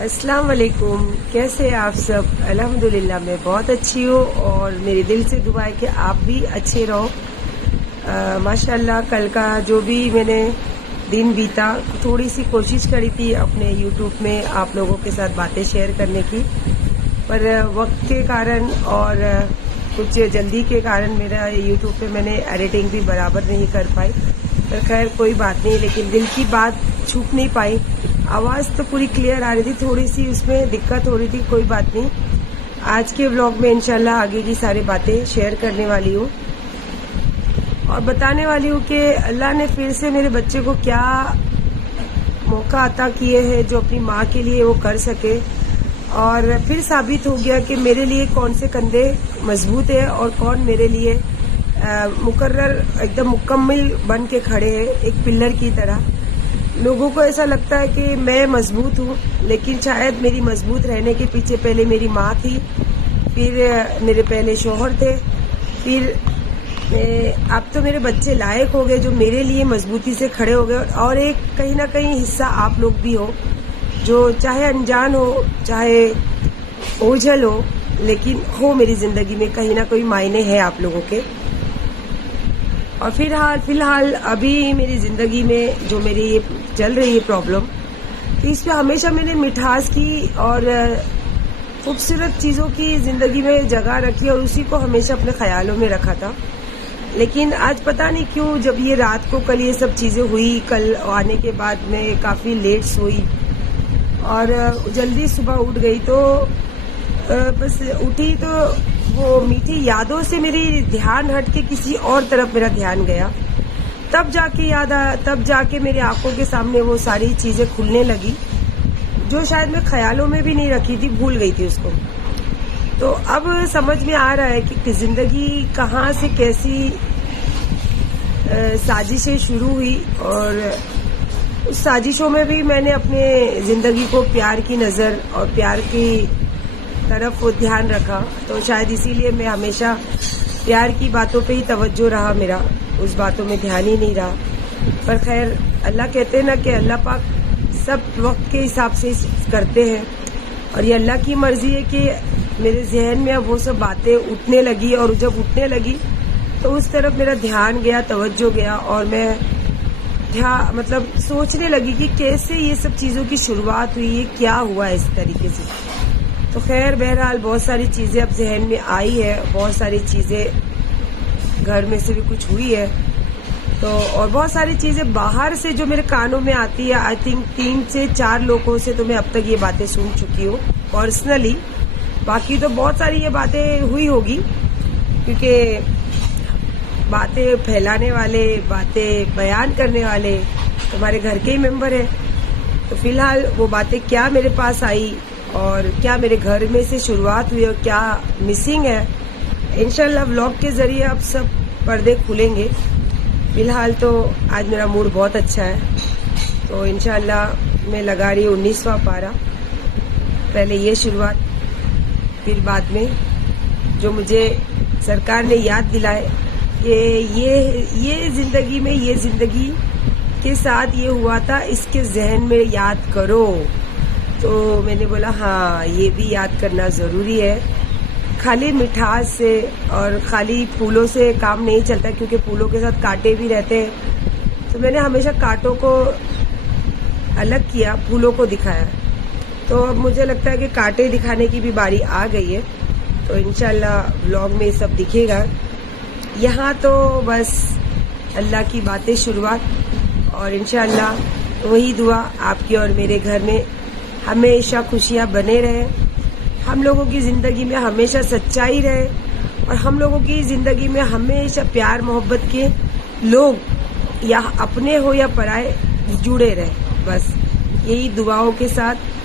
अस्सलाम वालेकुम। कैसे हैं आप सब? अल्हम्दुलिल्लाह मैं बहुत अच्छी हूँ और मेरे दिल से दुआ है कि आप भी अच्छे रहो। माशाल्लाह कल का जो भी मैंने दिन बीता, थोड़ी सी कोशिश करी थी अपने यूट्यूब में आप लोगों के साथ बातें शेयर करने की, पर वक्त के कारण और कुछ जल्दी के कारण मेरा यूट्यूब पे मैंने एडिटिंग भी बराबर नहीं कर पाई। पर खैर कोई बात नहीं, लेकिन दिल की बात छुप नहीं पाई। आवाज़ तो पूरी क्लियर आ रही थी, थोड़ी सी उसमें दिक्कत हो रही थी, कोई बात नहीं। आज के व्लॉग में इंशाल्लाह आगे की सारी बातें शेयर करने वाली हूँ और बताने वाली हूँ कि अल्लाह ने फिर से मेरे बच्चे को क्या मौका अता किए है जो अपनी माँ के लिए वो कर सके, और फिर साबित हो गया कि मेरे लिए कौन से कंधे मजबूत है और कौन मेरे लिए मुकर्रर एकदम मुकम्मल बन के खड़े हैं, एक पिल्लर की तरह। लोगों को ऐसा लगता है कि मैं मजबूत हूँ, लेकिन शायद मेरी मजबूत रहने के पीछे पहले मेरी माँ थी, फिर मेरे पहले शोहर थे, फिर अब तो मेरे बच्चे लायक हो गए जो मेरे लिए मजबूती से खड़े हो गए। और एक कहीं ना कहीं हिस्सा आप लोग भी हो, जो चाहे अनजान हो चाहे ओझल हो, लेकिन हो मेरी जिंदगी में कहीं ना कोई मायने है आप लोगों के। और फिलहाल अभी मेरी जिंदगी में जो मेरी ये चल रही है प्रॉब्लम, तो इस पे हमेशा मैंने मिठास की और खूबसूरत चीज़ों की जिंदगी में जगह रखी और उसी को हमेशा अपने ख्यालों में रखा था। लेकिन आज पता नहीं क्यों जब ये रात को कल ये सब चीज़ें हुई, कल आने के बाद मैं काफ़ी लेट सोई और जल्दी सुबह उठ गई, तो बस उठी तो वो मीठी यादों से मेरी ध्यान हट के किसी और तरफ मेरा ध्यान गया। तब जाके याद आया, तब जाके मेरी आंखों के सामने वो सारी चीजें खुलने लगी जो शायद मैं ख्यालों में भी नहीं रखी थी, भूल गई थी उसको। तो अब समझ में आ रहा है कि जिंदगी कहाँ से कैसी साजिशें शुरू हुई, और उस साजिशों में भी मैंने अपने जिंदगी को प्यार की नजर और प्यार की तरफ वो ध्यान रखा। तो शायद इसीलिए मैं हमेशा प्यार की बातों पे ही तवज्जो रहा मेरा, उस बातों में ध्यान ही नहीं रहा। पर खैर अल्लाह कहते हैं ना कि अल्लाह पाक सब वक्त के हिसाब से करते हैं, और ये अल्लाह की मर्जी है कि मेरे जहन में अब वो सब बातें उठने लगी, और जब उठने लगी तो उस तरफ मेरा ध्यान गया, तवज्जो गया, और मैं मतलब सोचने लगी कि कैसे ये सब चीज़ों की शुरुआत हुई, ये क्या हुआ इस तरीके से। तो खैर बहरहाल बहुत सारी चीज़ें अब जहन में आई है, बहुत सारी चीज़ें घर में से भी कुछ हुई है, तो और बहुत सारी चीज़ें बाहर से जो मेरे कानों में आती है। आई थिंक 3 से 4 लोगों से तो मैं अब तक ये बातें सुन चुकी हूँ पर्सनली। बाकी तो बहुत सारी ये बातें हुई होगी, क्योंकि बातें फैलाने वाले, बातें बयान करने वाले तुम्हारे घर के ही मेंबर हैं। तो फिलहाल वो बातें क्या मेरे पास आई और क्या मेरे घर में से शुरुआत हुई और क्या मिसिंग है, इंशाल्लाह व्लॉग के जरिए अब सब पर्दे खुलेंगे। फिलहाल तो आज मेरा मूड बहुत अच्छा है, तो इंशाल्लाह मैं लगा रही हूँ 19वां पारा। पहले ये शुरुआत, फिर बाद में जो मुझे सरकार ने याद दिलाए कि ये जिंदगी में, ये जिंदगी के साथ ये हुआ था, इसके जहन में याद करो। तो मैंने बोला हाँ, ये भी याद करना ज़रूरी है। खाली मिठास से और खाली फूलों से काम नहीं चलता, क्योंकि फूलों के साथ कांटे भी रहते हैं। तो मैंने हमेशा कांटों को अलग किया, फूलों को दिखाया। तो अब मुझे लगता है कि कांटे दिखाने की भी बारी आ गई है, तो इंशाल्लाह व्लॉग में सब दिखेगा। यहाँ तो बस अल्लाह की बातें शुरुआत, और इंशाल्लाह वही दुआ आपकी और मेरे घर में हमेशा खुशियाँ बने रहे, हम लोगों की ज़िंदगी में हमेशा सच्चाई रहे, और हम लोगों की ज़िंदगी में हमेशा प्यार मोहब्बत के लोग, या अपने हो या पराए, जुड़े रहे। बस यही दुआओं के साथ